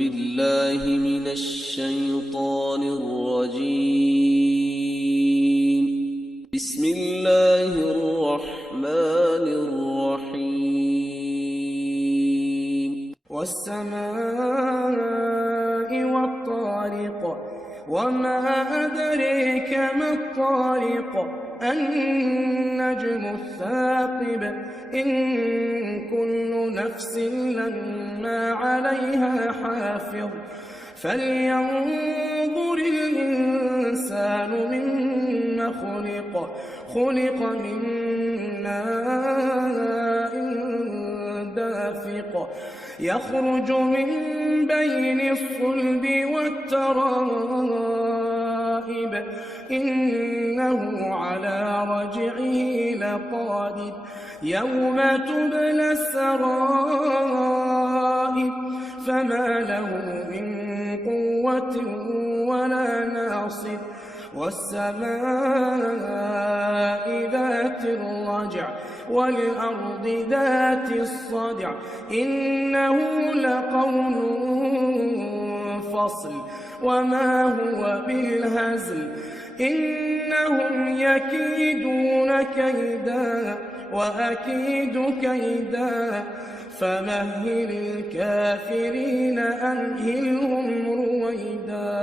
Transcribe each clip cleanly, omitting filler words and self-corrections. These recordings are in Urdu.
بالله من الشيطان الرجيم. بسم الله الرحمن الرحيم. والسماء والطارق وما أدريك ما الطارق النجم الثاقب إن كل نفس لما عليها حافظ فلينظر الإنسان مما خلق من ماء دافق يخرج من بين الصلب والترائب إنه على رجعه لقادر يوم تبلى السرائر فما له من قوة ولا ناصر والسماء ذات الرجع والأرض ذات الصدع إنه لقول فصل وما هو بالهزل إنهم يكيدون كيدا وأكيد كيدا فمهل الكافرين أمهلهم رويدا.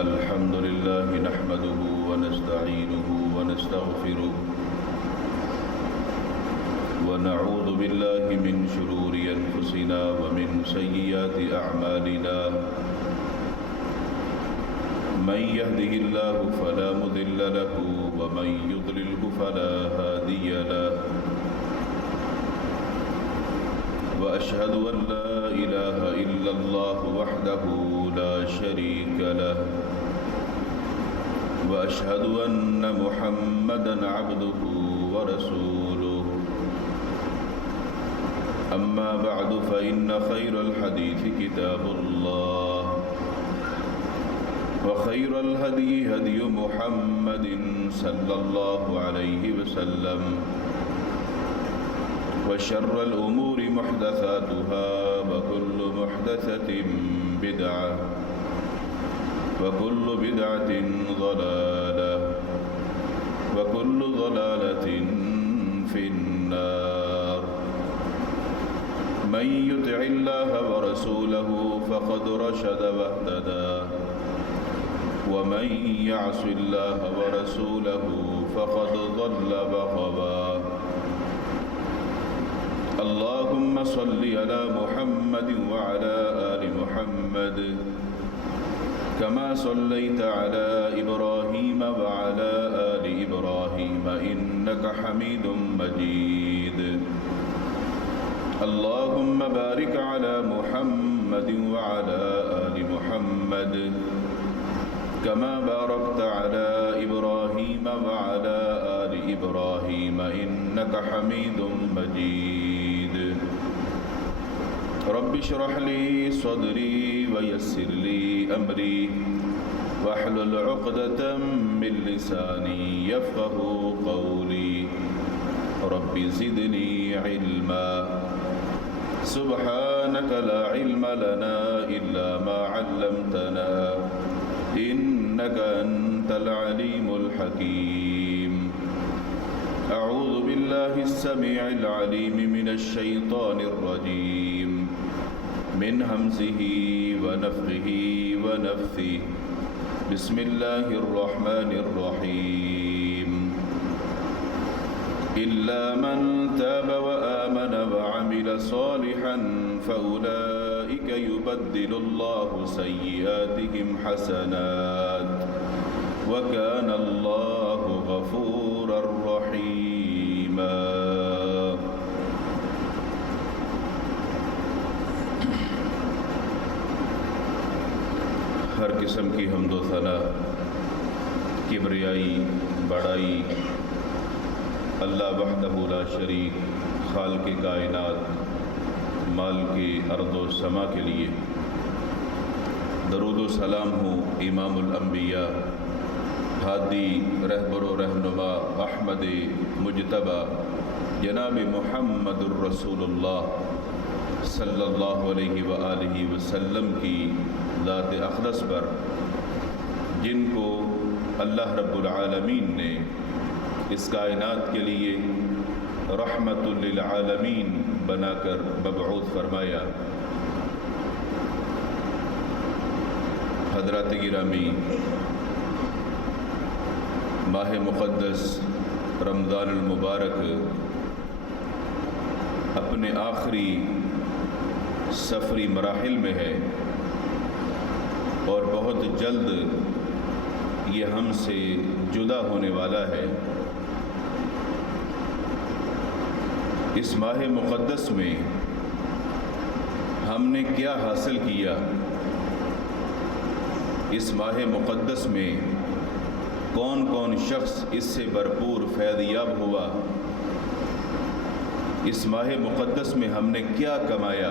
الحمد لله نحمده ونستعينه ونستغفره ونعوذ بالله من شرور أنفسنا ومن سيئات أعمالنا من يهده الله فلا مضل له ومن يضلله فلا هادي له وأشهد أن لا إله إلا الله وحده لا شريك له وأشهد أن محمدًا عبده ورسوله أما بعد فإن خير الحديث كتاب الله وخير الهدي هدي محمد صلى الله عليه وسلم وشر الأمور محدثاتها وكل محدثة بدعة وكل بدعة ضلالة وكل ضلالة في النار. من يطع الله ورسوله فقد رشد واهتدى ومن يعص الله ورسوله فقد ضل وغوى. اللهم صل على محمد وعلى آل محمد كما صليت على إبراهيم وعلى آل إبراهيم إنك حميد مجيد. اللهم بارك على محمد وعلى آل محمد كما باركت على إبراهيم وعلى آل إبراهيم إنك حميد مجيد. رب اشرح لي صدري ويسر لي أمري واحلل عقدة من لساني يفقه قولي. رب زدني علما سبحانك لا علم لنا إلا ما علمتنا إنك أنت العليم الحكيم. أعوذ بالله السميع العليم من الشيطان الرجيم من همزه ونفخه ونفثه. بسم الله الرحمن الرحيم. إلا من تاب وآمن وعمل صالحا فأولئك يبدل الله سيئاتهم حسنات وكان الله غفورا رحيما. ہر قسم کی حمد و ثنا کبریائی بڑائی اللہ وحدہ لا شریک خالق کائنات مالک ارض و سما کے لیے درود و سلام ہو امام الانبیاء ہادی رہبر و رہنما احمد مجتبی جناب محمد الرسول اللہ صلی اللہ علیہ وآلہ وسلم کی ذات اقدس پر، جن کو اللہ رب العالمین نے اس کائنات کے لیے رحمت للعالمین بنا کر مبعوث فرمایا۔ حضرات گرامی، ماہ مقدس رمضان المبارک اپنے آخری سفری مراحل میں ہے اور بہت جلد یہ ہم سے جدا ہونے والا ہے۔ اس ماہ مقدس میں ہم نے کیا حاصل کیا؟ اس ماہ مقدس میں کون کون شخص اس سے بھرپور فیض یاب ہوا؟ اس ماہ مقدس میں ہم نے کیا کمایا؟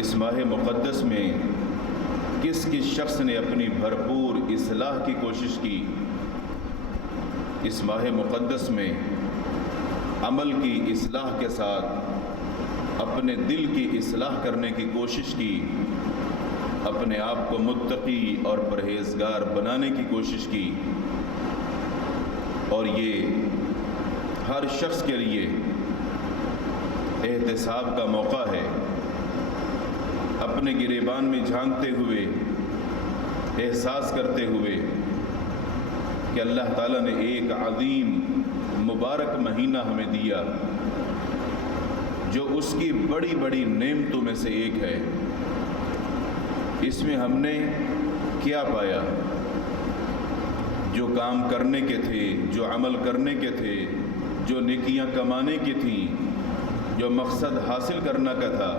اس ماہ مقدس میں کس کس شخص نے اپنی بھرپور اصلاح کی کوشش کی؟ اس ماہ مقدس میں عمل کی اصلاح کے ساتھ اپنے دل کی اصلاح کرنے کی کوشش کی، اپنے آپ کو متقی اور پرہیزگار بنانے کی کوشش کی، اور یہ ہر شخص کے لیے احتساب کا موقع ہے۔ اپنے گریبان میں جھانکتے ہوئے، احساس کرتے ہوئے کہ اللہ تعالیٰ نے ایک عظیم مبارک مہینہ ہمیں دیا جو اس کی بڑی بڑی نعمتوں میں سے ایک ہے۔ اس میں ہم نے کیا پایا؟ جو کام کرنے کے تھے، جو عمل کرنے کے تھے، جو نیکیاں کمانے کی تھیں، جو مقصد حاصل کرنا کا تھا،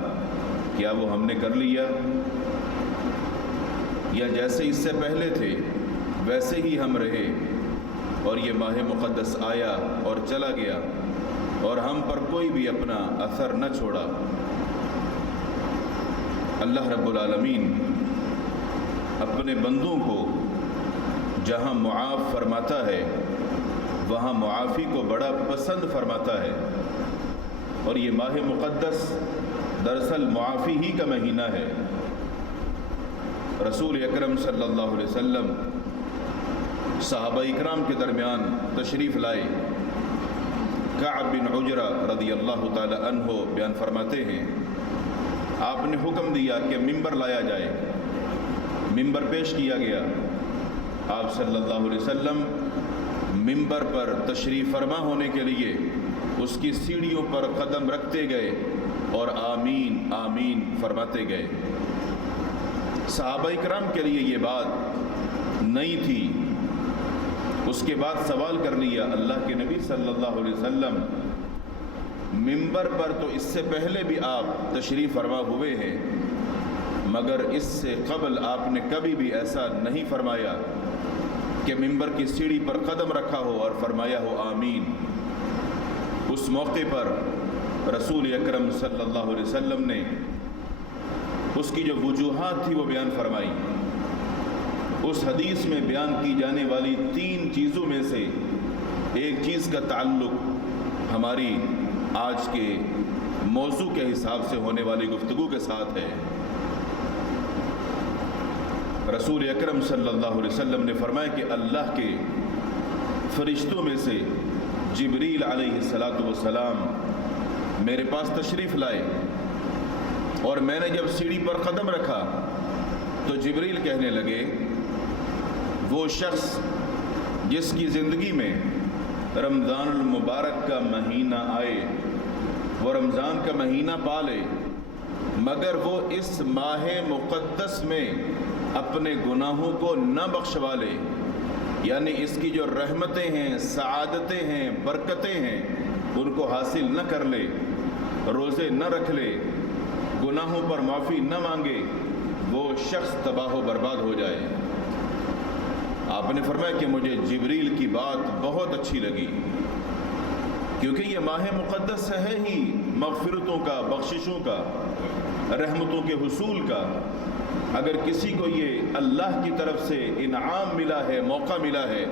کیا وہ ہم نے کر لیا؟ یا جیسے اس سے پہلے تھے ویسے ہی ہم رہے اور یہ ماہ مقدس آیا اور چلا گیا اور ہم پر کوئی بھی اپنا اثر نہ چھوڑا؟ اللہ رب العالمین اپنے بندوں کو جہاں معاف فرماتا ہے وہاں معافی کو بڑا پسند فرماتا ہے، اور یہ ماہ مقدس دراصل معافی ہی کا مہینہ ہے۔ رسول اکرم صلی اللہ علیہ وسلم صحابہ اکرام کے درمیان تشریف لائے۔ کعب بن عجرہ رضی اللہ تعالی عنہ بیان فرماتے ہیں، آپ نے حکم دیا کہ ممبر لایا جائے۔ ممبر پیش کیا گیا۔ آپ صلی اللہ علیہ وسلم ممبر پر تشریف فرما ہونے کے لیے اس کی سیڑھیوں پر قدم رکھتے گئے اور آمین آمین فرماتے گئے۔ صحابہ اکرام کے لیے یہ بات نئی تھی۔ اس کے بعد سوال کر لیا، اللہ کے نبی صلی اللہ علیہ وسلم ممبر پر تو اس سے پہلے بھی آپ تشریف فرما ہوئے ہیں، مگر اس سے قبل آپ نے کبھی بھی ایسا نہیں فرمایا کہ ممبر کی سیڑھی پر قدم رکھا ہو اور فرمایا ہو آمین۔ اس موقع پر رسول اکرم صلی اللہ علیہ وسلم نے اس کی جو وجوہات تھی وہ بیان فرمائی۔ اس حدیث میں بیان کی جانے والی 3 چیزوں میں سے ایک چیز کا تعلق ہماری آج کے موضوع کے حساب سے ہونے والی گفتگو کے ساتھ ہے۔ رسول اکرم صلی اللہ علیہ وسلم نے فرمایا کہ اللہ کے فرشتوں میں سے جبریل علیہ السلام میرے پاس تشریف لائے، اور میں نے جب سیڑھی پر قدم رکھا تو جبریل کہنے لگے، وہ شخص جس کی زندگی میں رمضان المبارک کا مہینہ آئے، وہ رمضان کا مہینہ پالے، مگر وہ اس ماہ مقدس میں اپنے گناہوں کو نہ بخشوا لے، یعنی اس کی جو رحمتیں ہیں، سعادتیں ہیں، برکتیں ہیں، ان کو حاصل نہ کر لے، روزے نہ رکھ لے، گناہوں پر معافی نہ مانگے، وہ شخص تباہ و برباد ہو جائے۔ آپ نے فرمایا کہ مجھے جبریل کی بات بہت اچھی لگی، کیونکہ یہ ماہ مقدس ہے ہی مغفرتوں کا، بخششوں کا، رحمتوں کے حصول کا۔ اگر کسی کو یہ اللہ کی طرف سے انعام ملا ہے، موقع ملا ہے،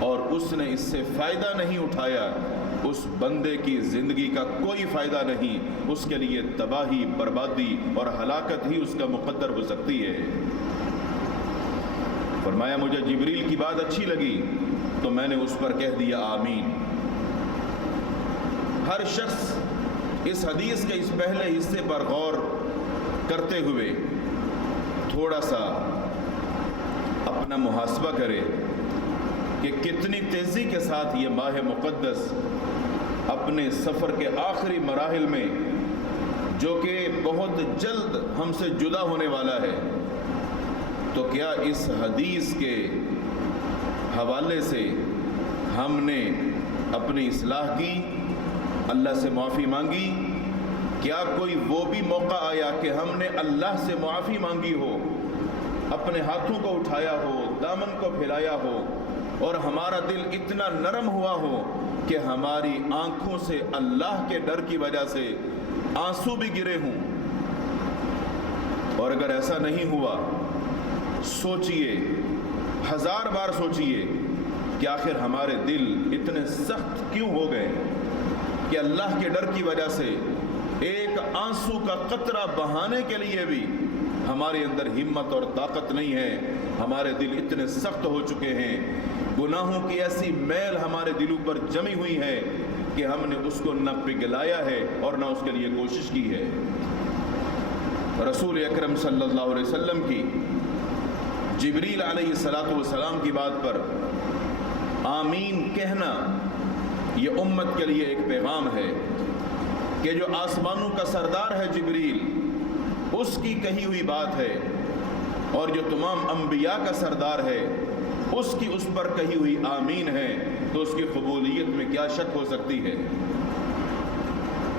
اور اس نے اس سے فائدہ نہیں اٹھایا، اس بندے کی زندگی کا کوئی فائدہ نہیں، اس کے لیے تباہی، بربادی اور ہلاکت ہی اس کا مقدر ہو سکتی ہے۔ فرمایا مجھے جبریل کی بات اچھی لگی تو میں نے اس پر کہہ دیا آمین۔ ہر شخص اس حدیث کے اس پہلے حصے پر غور کرتے ہوئے تھوڑا سا اپنا محاسبہ کرے کہ کتنی تیزی کے ساتھ یہ ماہ مقدس اپنے سفر کے آخری مراحل میں، جو کہ بہت جلد ہم سے جدا ہونے والا ہے، تو کیا اس حدیث کے حوالے سے ہم نے اپنی اصلاح کی، اللہ سے معافی مانگی؟ کیا کوئی وہ بھی موقع آیا کہ ہم نے اللہ سے معافی مانگی ہو، اپنے ہاتھوں کو اٹھایا ہو، دامن کو پھیلایا ہو، اور ہمارا دل اتنا نرم ہوا ہو کہ ہماری آنکھوں سے اللہ کے ڈر کی وجہ سے آنسو بھی گرے ہوں؟ اور اگر ایسا نہیں ہوا، سوچئے، 1000 بار سوچئے کہ آخر ہمارے دل اتنے سخت کیوں ہو گئے کہ اللہ کے ڈر کی وجہ سے ایک آنسو کا قطرہ بہانے کے لیے بھی ہمارے اندر ہمت اور طاقت نہیں ہے۔ ہمارے دل اتنے سخت ہو چکے ہیں، گناہوں کی ایسی میل ہمارے دلوں پر جمی ہوئی ہے کہ ہم نے اس کو نہ پگھلایا ہے اور نہ اس کے لیے کوشش کی ہے۔ رسول اکرم صلی اللہ علیہ وسلم کی جبریل علیہ السلام کی بات پر آمین کہنا یہ امت کے لیے ایک پیغام ہے کہ جو آسمانوں کا سردار ہے جبریل، اس کی کہی ہوئی بات ہے، اور جو تمام انبیاء کا سردار ہے اس کی اس پر کہی ہوئی آمین ہے، تو اس کی قبولیت میں کیا شک ہو سکتی ہے؟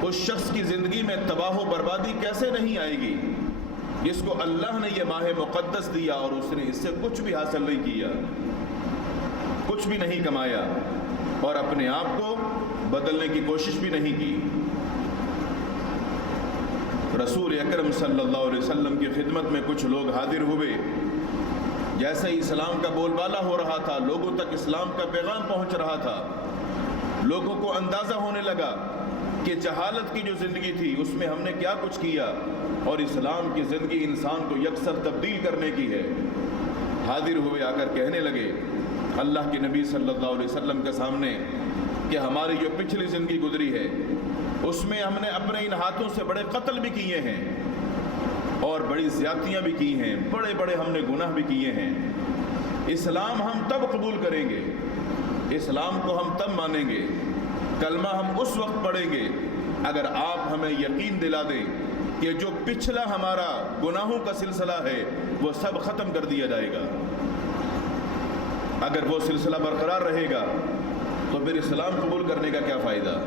اس شخص کی زندگی میں تباہ و بربادی کیسے نہیں آئے گی جس کو اللہ نے یہ ماہ مقدس دیا اور اس نے اس سے کچھ بھی حاصل نہیں کیا، کچھ بھی نہیں کمایا، اور اپنے آپ کو بدلنے کی کوشش بھی نہیں کی۔ رسول اکرم صلی اللہ علیہ وسلم کی خدمت میں کچھ لوگ حاضر ہوئے، جیسے ہی اسلام کا بول بالا ہو رہا تھا، لوگوں تک اسلام کا پیغام پہنچ رہا تھا، لوگوں کو اندازہ ہونے لگا کہ جہالت کی جو زندگی تھی اس میں ہم نے کیا کچھ کیا، اور اسلام کی زندگی انسان کو یکسر تبدیل کرنے کی ہے۔ حاضر ہوئے، آ کر کہنے لگے اللہ کے نبی صلی اللہ علیہ وسلم کے سامنے کہ ہماری جو پچھلی زندگی گزری ہے اس میں ہم نے اپنے ان ہاتھوں سے بڑے قتل بھی کیے ہیں اور بڑی زیادتیاں بھی کی ہیں، بڑے بڑے ہم نے گناہ بھی کیے ہیں۔ اسلام ہم تب قبول کریں گے، اسلام کو ہم تب مانیں گے، کلمہ ہم اس وقت پڑھیں گے اگر آپ ہمیں یقین دلا دیں کہ جو پچھلا ہمارا گناہوں کا سلسلہ ہے وہ سب ختم کر دیا جائے گا۔ اگر وہ سلسلہ برقرار رہے گا تو پھر اسلام قبول کرنے کا کیا فائدہ؟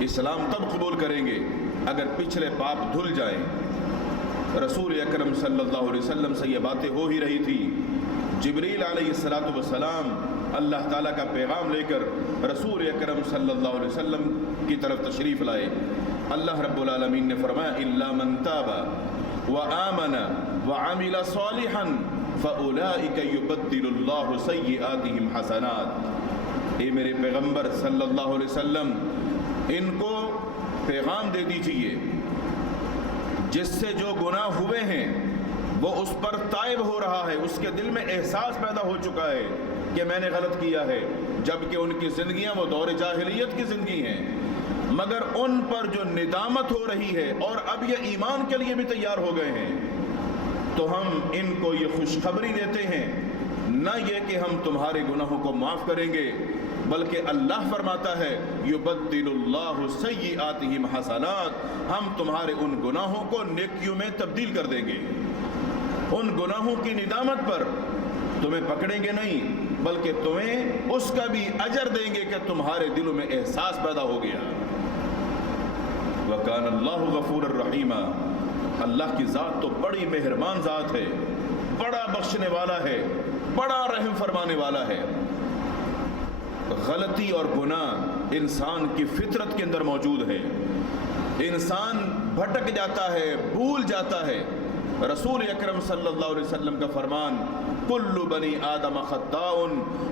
اسلام تب قبول کریں گے اگر پچھلے پاپ دھل جائیں۔ رسول اکرم صلی اللہ علیہ وسلم سے یہ باتیں ہو ہی رہی تھی، جبریل علیہ السلام اللہ تعالیٰ کا پیغام لے کر رسول اکرم صلی اللہ علیہ وسلم کی طرف تشریف لائے۔ اللہ رب العالمین نے فرمایا الا من تاب وآمن وعمل صالحا فاولئک یبدل اللہ سیئاتہم حسنات۔ اے میرے پیغمبر صلی اللہ علیہ وسلم، ان کو پیغام دے دیجئے جس سے جو گناہ ہوئے ہیں وہ اس پر تائب ہو رہا ہے، اس کے دل میں احساس پیدا ہو چکا ہے کہ میں نے غلط کیا ہے، جبکہ ان کی زندگیاں وہ دور جاہلیت کی زندگی ہیں، مگر ان پر جو ندامت ہو رہی ہے اور اب یہ ایمان کے لیے بھی تیار ہو گئے ہیں، تو ہم ان کو یہ خوشخبری دیتے ہیں، نہ یہ کہ ہم تمہارے گناہوں کو معاف کریں گے، بلکہ اللہ فرماتا ہے یبدل اللہ سیئاتہم حسنات، ہم تمہارے ان گناہوں کو نیکیوں میں تبدیل کر دیں گے۔ ان گناہوں کی ندامت پر تمہیں پکڑیں گے نہیں، بلکہ تمہیں اس کا بھی اجر دیں گے کہ تمہارے دلوں میں احساس پیدا ہو گیا۔ وَكَانَ اللَّهُ غَفُورًا رَحِيمًا، اللہ کی ذات تو بڑی مہربان ذات ہے، بڑا بخشنے والا ہے، بڑا رحم فرمانے والا ہے۔ غلطی اور گناہ انسان کی فطرت کے اندر موجود ہے، انسان بھٹک جاتا ہے، بھول جاتا ہے۔ رسول اکرم صلی اللہ علیہ وسلم کا فرمان، کل بنی آدم خطاء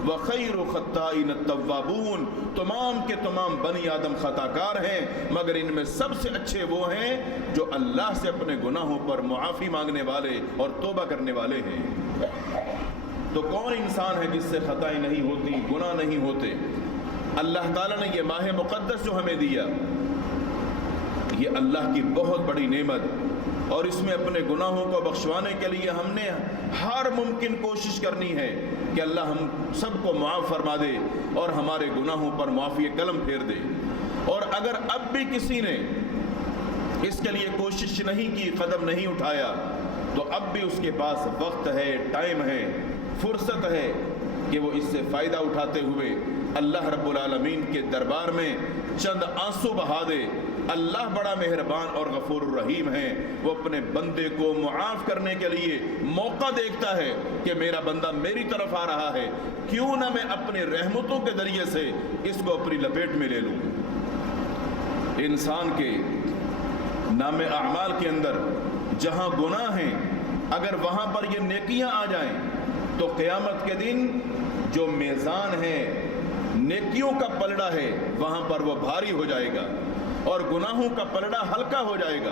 وخیر خطائین التوابون، تمام کے تمام بنی آدم خطا کار ہیں، مگر ان میں سب سے اچھے وہ ہیں جو اللہ سے اپنے گناہوں پر معافی مانگنے والے اور توبہ کرنے والے ہیں۔ تو کون انسان ہے جس سے خطائیں نہیں ہوتی، گناہ نہیں ہوتے؟ اللہ تعالیٰ نے یہ ماہ مقدس جو ہمیں دیا، یہ اللہ کی بہت بڑی نعمت، اور اس میں اپنے گناہوں کو بخشوانے کے لیے ہم نے ہر ممکن کوشش کرنی ہے کہ اللہ ہم سب کو معاف فرما دے اور ہمارے گناہوں پر معافی قلم پھیر دے۔ اور اگر اب بھی کسی نے اس کے لیے کوشش نہیں کی، قدم نہیں اٹھایا، تو اب بھی اس کے پاس وقت ہے، ٹائم ہے، فرصت ہے کہ وہ اس سے فائدہ اٹھاتے ہوئے اللہ رب العالمین کے دربار میں چند آنسو بہا دے۔ اللہ بڑا مہربان اور غفور الرحیم ہے، وہ اپنے بندے کو معاف کرنے کے لیے موقع دیکھتا ہے کہ میرا بندہ میری طرف آ رہا ہے، کیوں نہ میں اپنے رحمتوں کے ذریعے سے اس کو اپنی لپیٹ میں لے لوں۔ انسان کے نام اعمال کے اندر جہاں گناہ ہیں، اگر وہاں پر یہ نیکیاں آ جائیں تو قیامت کے دن جو میزان ہے، نیکیوں کا پلڑا ہے، وہاں پر وہ بھاری ہو جائے گا اور گناہوں کا پلڑا ہلکا ہو جائے گا۔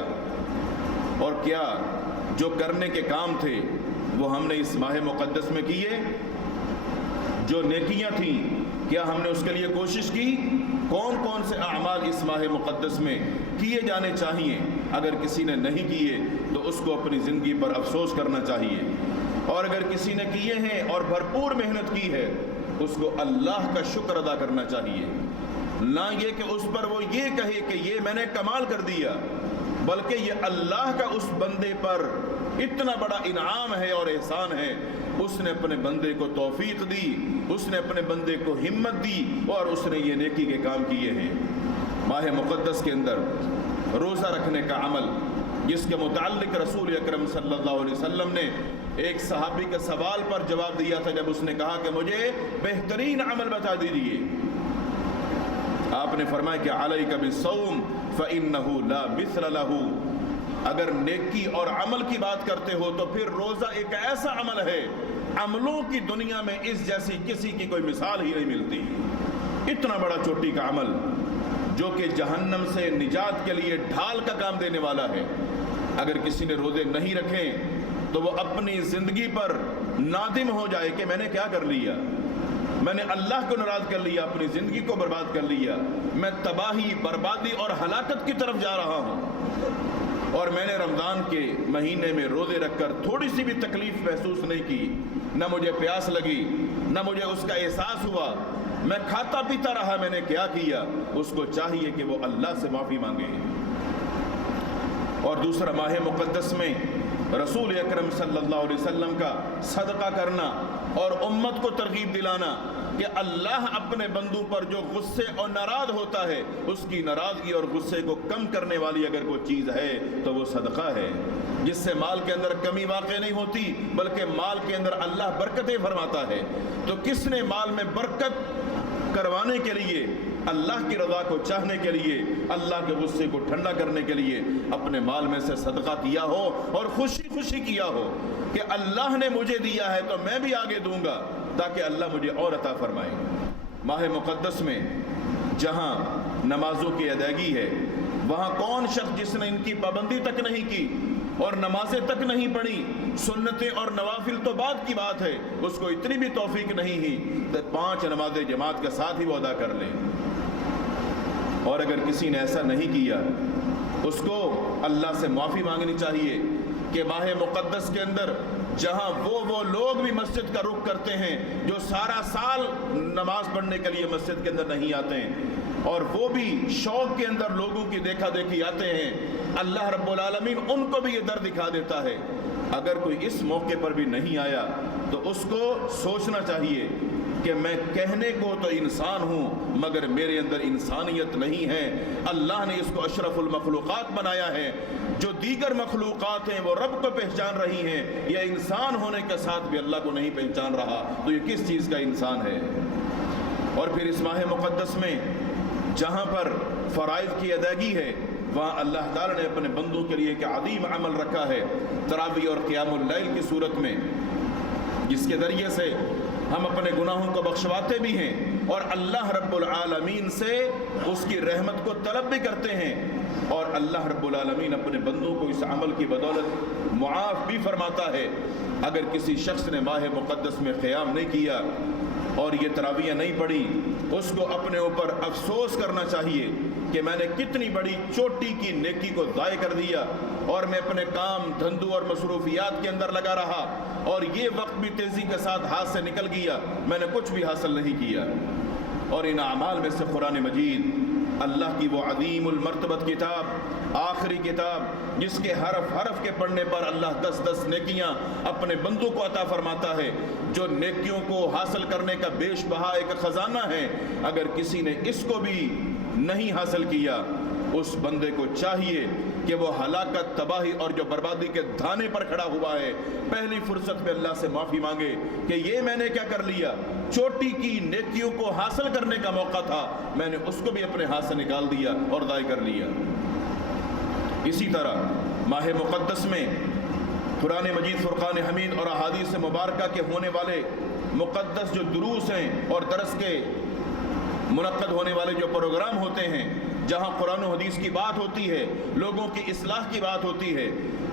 اور کیا جو کرنے کے کام تھے وہ ہم نے اس ماہ مقدس میں کیے؟ جو نیکیاں تھیں کیا ہم نے اس کے لیے کوشش کی؟ کون کون سے اعمال اس ماہ مقدس میں کیے جانے چاہیے؟ اگر کسی نے نہیں کیے تو اس کو اپنی زندگی پر افسوس کرنا چاہیے، اور اگر کسی نے کیے ہیں اور بھرپور محنت کی ہے، اس کو اللہ کا شکر ادا کرنا چاہیے، نہ یہ کہ اس پر وہ یہ کہے کہ یہ میں نے کمال کر دیا، بلکہ یہ اللہ کا اس بندے پر اتنا بڑا انعام ہے اور احسان ہے، اس نے اپنے بندے کو توفیق دی، اس نے اپنے بندے کو ہمت دی، اور اس نے یہ نیکی کے کام کیے ہیں۔ ماہ مقدس کے اندر روزہ رکھنے کا عمل، جس کے متعلق رسول اکرم صلی اللہ علیہ وسلم نے ایک صحابی کے سوال پر جواب دیا تھا، جب اس نے کہا کہ مجھے بہترین عمل بتا دیجیے، آپ نے فرمایا کہ علیک بالصوم فإنہ لا مثل لہ، اگر نیکی اور عمل کی بات کرتے ہو تو پھر روزہ ایک ایسا عمل ہے، عملوں کی دنیا میں اس جیسی کسی کی کوئی مثال ہی نہیں ملتی۔ اتنا بڑا چوٹی کا عمل جو کہ جہنم سے نجات کے لیے ڈھال کا کام دینے والا ہے۔ اگر کسی نے روزے نہیں رکھے تو وہ اپنی زندگی پر نادم ہو جائے کہ میں نے کیا کر لیا، میں نے اللہ کو ناراض کر لیا، اپنی زندگی کو برباد کر لیا، میں تباہی، بربادی اور ہلاکت کی طرف جا رہا ہوں، اور میں نے رمضان کے مہینے میں روزے رکھ کر تھوڑی سی بھی تکلیف محسوس نہیں کی، نہ مجھے پیاس لگی، نہ مجھے اس کا احساس ہوا، میں کھاتا پیتا رہا، میں نے کیا کیا؟ اس کو چاہیے کہ وہ اللہ سے معافی مانگے۔ اور دوسرا، ماہ مقدس میں رسول اکرم صلی اللہ علیہ وسلم کا صدقہ کرنا اور امت کو ترغیب دلانا کہ اللہ اپنے بندوں پر جو غصے اور ناراض ہوتا ہے، اس کی ناراضگی اور غصے کو کم کرنے والی اگر کوئی چیز ہے تو وہ صدقہ ہے، جس سے مال کے اندر کمی واقع نہیں ہوتی، بلکہ مال کے اندر اللہ برکتیں فرماتا ہے۔ تو کس نے مال میں برکت کروانے کے لیے، اللہ کی رضا کو چاہنے کے لیے، اللہ کے غصے کو ٹھنڈا کرنے کے لیے اپنے مال میں سے صدقہ کیا ہو اور خوشی خوشی کیا ہو کہ اللہ نے مجھے دیا ہے تو میں بھی آگے دوں گا تاکہ اللہ مجھے اور عطا فرمائے۔ ماہ مقدس میں جہاں نمازوں کی ادائیگی ہے، وہاں کون شخص جس نے ان کی پابندی تک نہیں کی اور نمازیں تک نہیں پڑھی، سنتیں اور نوافل تو بعد کی بات ہے، اس کو اتنی بھی توفیق نہیں ہوئی تو 5 نمازیں جماعت کے ساتھ ہی وہ ادا کر لیں۔ اور اگر کسی نے ایسا نہیں کیا، اس کو اللہ سے معافی مانگنی چاہیے کہ ماہ مقدس کے اندر جہاں وہ لوگ بھی مسجد کا رخ کرتے ہیں جو سارا سال نماز پڑھنے کے لیے مسجد کے اندر نہیں آتے ہیں، اور وہ بھی شوق کے اندر لوگوں کی دیکھا دیکھی آتے ہیں، اللہ رب العالمین ان کو بھی یہ در دکھا دیتا ہے۔ اگر کوئی اس موقع پر بھی نہیں آیا تو اس کو سوچنا چاہیے کہ میں کہنے کو تو انسان ہوں مگر میرے اندر انسانیت نہیں ہے۔ اللہ نے اس کو اشرف المخلوقات بنایا ہے۔ جو دیگر مخلوقات ہیں وہ رب کو پہچان رہی ہیں، یہ انسان ہونے کے ساتھ بھی اللہ کو نہیں پہچان رہا، تو یہ کس چیز کا انسان ہے؟ اور پھر اس ماہ مقدس میں جہاں پر فرائض کی ادائیگی ہے وہاں اللہ تعالیٰ نے اپنے بندوں کے لیے ایک عظیم عمل رکھا ہے، تراویح اور قیام اللیل کی صورت میں، جس کے ذریعے سے ہم اپنے گناہوں کو بخشواتے بھی ہیں اور اللہ رب العالمین سے اس کی رحمت کو طلب بھی کرتے ہیں، اور اللہ رب العالمین اپنے بندوں کو اس عمل کی بدولت معاف بھی فرماتا ہے۔ اگر کسی شخص نے ماہ مقدس میں قیام نہیں کیا اور یہ تراویح نہیں پڑھی، اس کو اپنے اوپر افسوس کرنا چاہیے کہ میں نے کتنی بڑی چوٹی کی نیکی کو ضائع کر دیا، اور میں اپنے کام دھندوں اور مصروفیات کے اندر لگا رہا، اور یہ وقت بھی تیزی کے ساتھ ہاتھ سے نکل گیا، میں نے کچھ بھی حاصل نہیں کیا۔ اور ان اعمال میں سے قرآن مجید اللہ کی وہ عظیم المرتبت کتاب، آخری کتاب، جس کے حرف حرف کے پڑھنے پر اللہ 10 نیکیاں اپنے بندوں کو عطا فرماتا ہے، جو نیکیوں کو حاصل کرنے کا بیش بہا ایک خزانہ ہے۔ اگر کسی نے اس کو بھی نہیں حاصل کیا، اس بندے کو چاہیے کہ وہ ہلاکت، تباہی اور جو بربادی کے دھانے پر کھڑا ہوا ہے، پہلی فرصت میں اللہ سے معافی مانگے کہ یہ میں نے کیا کر لیا، چوٹی کی نیکیوں کو حاصل کرنے کا موقع تھا، میں نے اس کو بھی اپنے ہاتھ سے نکال دیا اور ضائع کر لیا۔ اسی طرح ماہ مقدس میں قرآن مجید، فرقان حمید اور احادیث مبارکہ کے ہونے والے مقدس جو دروس ہیں اور درس کے منعقد ہونے والے جو پروگرام ہوتے ہیں، جہاں قرآن و حدیث کی بات ہوتی ہے، لوگوں کی اصلاح کی بات ہوتی ہے،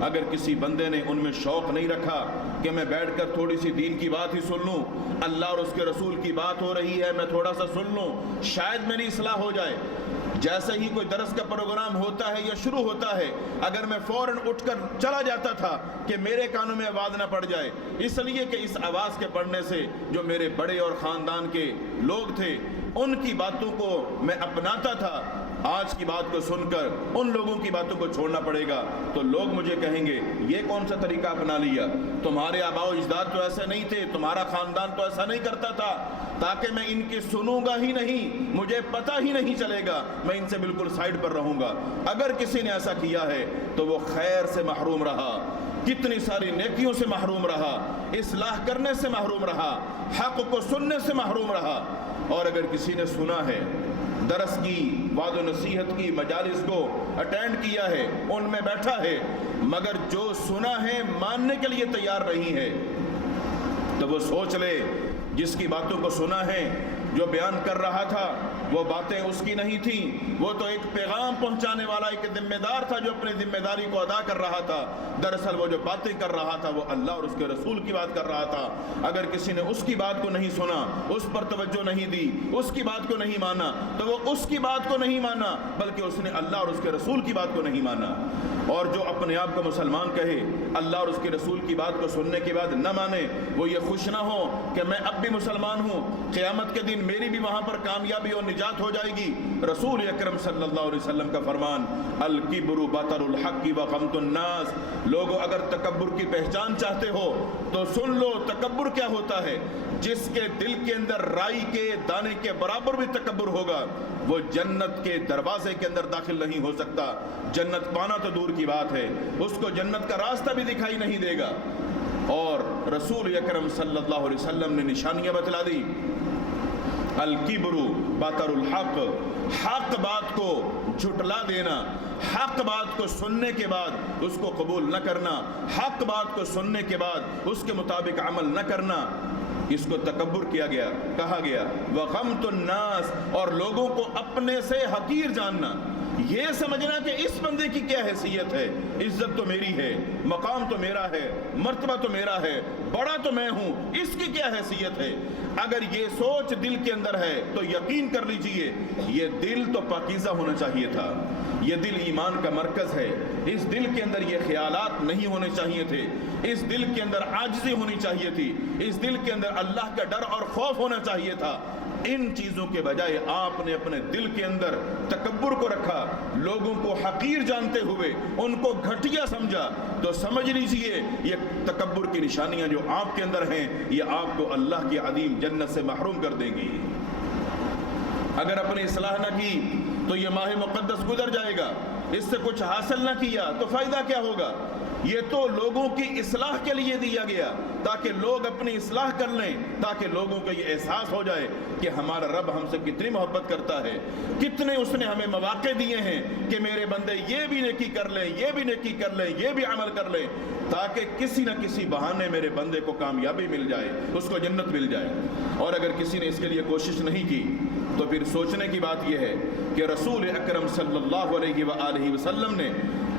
اگر کسی بندے نے ان میں شوق نہیں رکھا کہ میں بیٹھ کر تھوڑی سی دین کی بات ہی سن لوں، اللہ اور اس کے رسول کی بات ہو رہی ہے، میں تھوڑا سا سن لوں، شاید میری اصلاح ہو جائے، جیسے ہی کوئی درس کا پروگرام ہوتا ہے یا شروع ہوتا ہے، اگر میں فوراً اٹھ کر چلا جاتا تھا کہ میرے کانوں میں آواز نہ پڑ جائے، اس لیے کہ اس آواز کے پڑنے سے جو میرے بڑے اور خاندان کے لوگ تھے ان کی باتوں کو میں اپناتا تھا، آج کی بات کو سن کر ان لوگوں کی باتوں کو چھوڑنا پڑے گا، تو لوگ مجھے کہیں گے یہ کون سا طریقہ اپنا لیا، تمہارے آباء و اجداد تو ایسے نہیں تھے، تمہارا خاندان تو ایسا نہیں کرتا تھا، تاکہ میں ان کی سنوں گا ہی نہیں، مجھے پتہ ہی نہیں چلے گا، میں ان سے بالکل سائڈ پر رہوں گا۔ اگر کسی نے ایسا کیا ہے تو وہ خیر سے محروم رہا، کتنی ساری نیکیوں سے محروم رہا، اصلاح کرنے سے محروم رہا، حق کو سننے سے محروم رہا۔ اور اگر کسی نے سنا ہے، درس کی، وعظ و نصیحت کی مجالس کو اٹینڈ کیا ہے، ان میں بیٹھا ہے، مگر جو سنا ہے ماننے کے لیے تیار نہیں ہے، تو وہ سوچ لے جس کی باتوں کو سنا ہے، جو بیان کر رہا تھا وہ باتیں اس کی نہیں تھیں، وہ تو ایک پیغام پہنچانے والا ایک ذمہ دار تھا جو اپنی ذمہ داری کو ادا کر رہا تھا، دراصل وہ جو باتیں کر رہا تھا وہ اللہ اور اس کے رسول کی بات کر رہا تھا۔ اگر کسی نے اس کی بات کو نہیں سنا، اس پر توجہ نہیں دی، اس کی بات کو نہیں مانا، تو وہ اس کی بات کو نہیں مانا بلکہ اس نے اللہ اور اس کے رسول کی بات کو نہیں مانا۔ اور جو اپنے آپ کو مسلمان کہے، اللہ اور اس کے رسول کی بات کو سننے کے بعد نہ مانے، وہ یہ خوش نہ ہو کہ میں اب بھی مسلمان ہوں، قیامت کے دن میری بھی وہاں پر کامیابی اور نجات ہو جائے گی۔ رسول اکرم صلی اللہ علیہ وسلم کا فرمان، الکبر بطر الحق وغمط الناس، لوگوں اگر تکبر کی پہچان چاہتے ہو تو سن لو تکبر کیا ہوتا ہے۔ جس کے دل کے اندر رائی کے دانے کے برابر بھی تکبر ہوگا، وہ جنت کے دروازے کے اندر داخل نہیں ہو سکتا، جنت پانا تو دور کی بات ہے، اس کو جنت کا راستہ بھی دکھائی نہیں دے گا۔ اور رسول اکرم صلی اللہ علیہ وسلم نے نشانیاں بتلا دی، الکبر بطر الحق، حق بات کو جھٹلا دینا، حق بات کو سننے کے بعد اس کو قبول نہ کرنا، حق بات کو سننے کے بعد اس کے مطابق عمل نہ کرنا، اس کو تکبر کیا گیا، کہا گیا۔ وغمط الناس، اور لوگوں کو اپنے سے حقیر جاننا، یہ سمجھنا کہ اس بندے کی کیا حیثیت ہے، عزت تو میری ہے، مقام تو میرا ہے، مرتبہ تو میرا ہے، بڑا تو میں ہوں، اس کی کیا حیثیت ہے۔ اگر یہ سوچ دل کے اندر ہے تو یقین کر لیجئے یہ دل تو پاکیزہ ہونا چاہیے تھا، یہ دل ایمان کا مرکز ہے، اس دل کے اندر یہ خیالات نہیں ہونے چاہیے تھے، اس دل کے اندر عاجزی ہونی چاہیے تھی، اس دل کے اندر اللہ کا ڈر اور خوف ہونا چاہیے تھا۔ ان چیزوں کے بجائے آپ نے اپنے دل کے اندر تکبر کو رکھا، لوگوں کو حقیر جانتے ہوئے ان کو گھٹیا سمجھا، تو سمجھ لیجئے یہ تکبر کی نشانیاں جو آپ کے اندر ہیں یہ آپ کو اللہ کی عظیم جنت سے محروم کر دیں گی۔ اگر اپنی اصلاح نہ کی تو یہ ماہ مقدس گزر جائے گا، اس سے کچھ حاصل نہ کیا تو فائدہ کیا ہوگا؟ یہ تو لوگوں کی اصلاح کے لیے دیا گیا تاکہ لوگ اپنی اصلاح کر لیں، تاکہ لوگوں کو یہ احساس ہو جائے کہ ہمارا رب ہم سے کتنی محبت کرتا ہے، کتنے اس نے ہمیں مواقع دیے ہیں کہ میرے بندے یہ بھی نیکی کر لیں، یہ بھی نیکی کر لیں، یہ بھی عمل کر لیں، تاکہ کسی نہ کسی بہانے میرے بندے کو کامیابی مل جائے، اس کو جنت مل جائے۔ اور اگر کسی نے اس کے لیے کوشش نہیں کی تو پھر سوچنے کی بات یہ ہے کہ رسول اکرم صلی اللہ علیہ وآلہ وسلم نے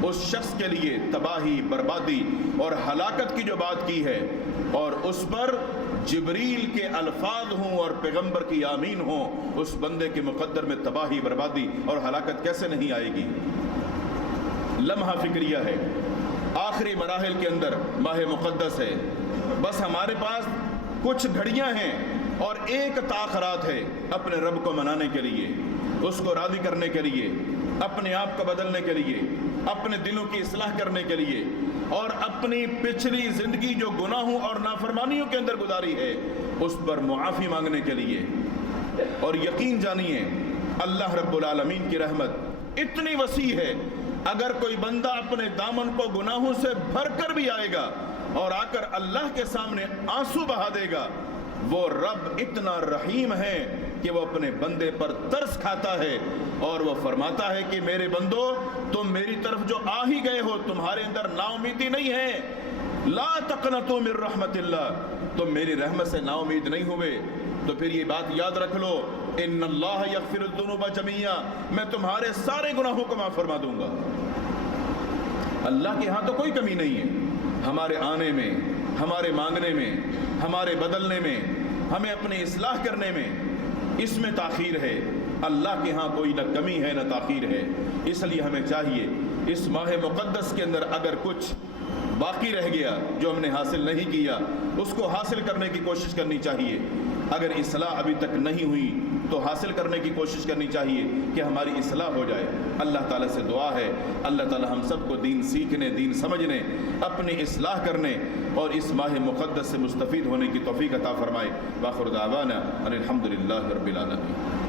اس شخص کے لیے تباہی، بربادی اور ہلاکت کی جو بات کی ہے، اور اس پر جبریل کے الفاظ ہوں اور پیغمبر کی آمین ہوں، اس بندے کے مقدر میں تباہی، بربادی اور ہلاکت کیسے نہیں آئے گی؟ لمحہ فکریہ ہے، آخری مراحل کے اندر ماہ مقدس ہے، بس ہمارے پاس کچھ گھڑیاں ہیں اور ایک تاخرات ہے اپنے رب کو منانے کے لیے، اس کو راضی کرنے کے لیے، اپنے آپ کو بدلنے کے لیے، اپنے دلوں کی اصلاح کرنے کے لیے، اور اپنی پچھلی زندگی جو گناہوں اور نافرمانیوں کے اندر گزاری ہے اس پر معافی مانگنے کے لیے۔ اور یقین جانیے اللہ رب العالمین کی رحمت اتنی وسیع ہے، اگر کوئی بندہ اپنے دامن کو گناہوں سے بھر کر بھی آئے گا اور آ کر اللہ کے سامنے آنسو بہا دے گا، وہ رب اتنا رحیم ہے کہ وہ اپنے بندے پر ترس کھاتا ہے اور وہ فرماتا ہے کہ میرے بندو تم میری طرف جو آ ہی گئے ہو، تمہارے اندر نا امیدی نہیں ہے، لا تقنطوا من رحمت اللہ، تم میری رحمت سے نا امید نہیں ہوئے، تو پھر یہ بات یاد رکھ لو، ان اللہ یغفر الذنوب جميعا، میں تمہارے سارے گناہوں کو معاف فرما دوں گا۔ اللہ کے ہاں تو کوئی کمی نہیں ہے، ہمارے آنے میں، ہمارے مانگنے میں، ہمارے بدلنے میں، ہمیں اپنی اصلاح کرنے میں، اس میں تاخیر ہے۔ اللہ کے ہاں کوئی نہ کمی ہے نہ تاخیر ہے، اس لیے ہمیں چاہیے اس ماہ مقدس کے اندر اگر کچھ باقی رہ گیا جو ہم نے حاصل نہیں کیا، اس کو حاصل کرنے کی کوشش کرنی چاہیے۔ اگر اصلاح ابھی تک نہیں ہوئی تو حاصل کرنے کی کوشش کرنی چاہیے کہ ہماری اصلاح ہو جائے۔ اللہ تعالیٰ سے دعا ہے اللہ تعالیٰ ہم سب کو دین سیکھنے، دین سمجھنے، اپنی اصلاح کرنے اور اس ماہ مقدس سے مستفید ہونے کی توفیق عطا فرمائے۔ وآخر دعوانا ان الحمد للہ رب العالمین۔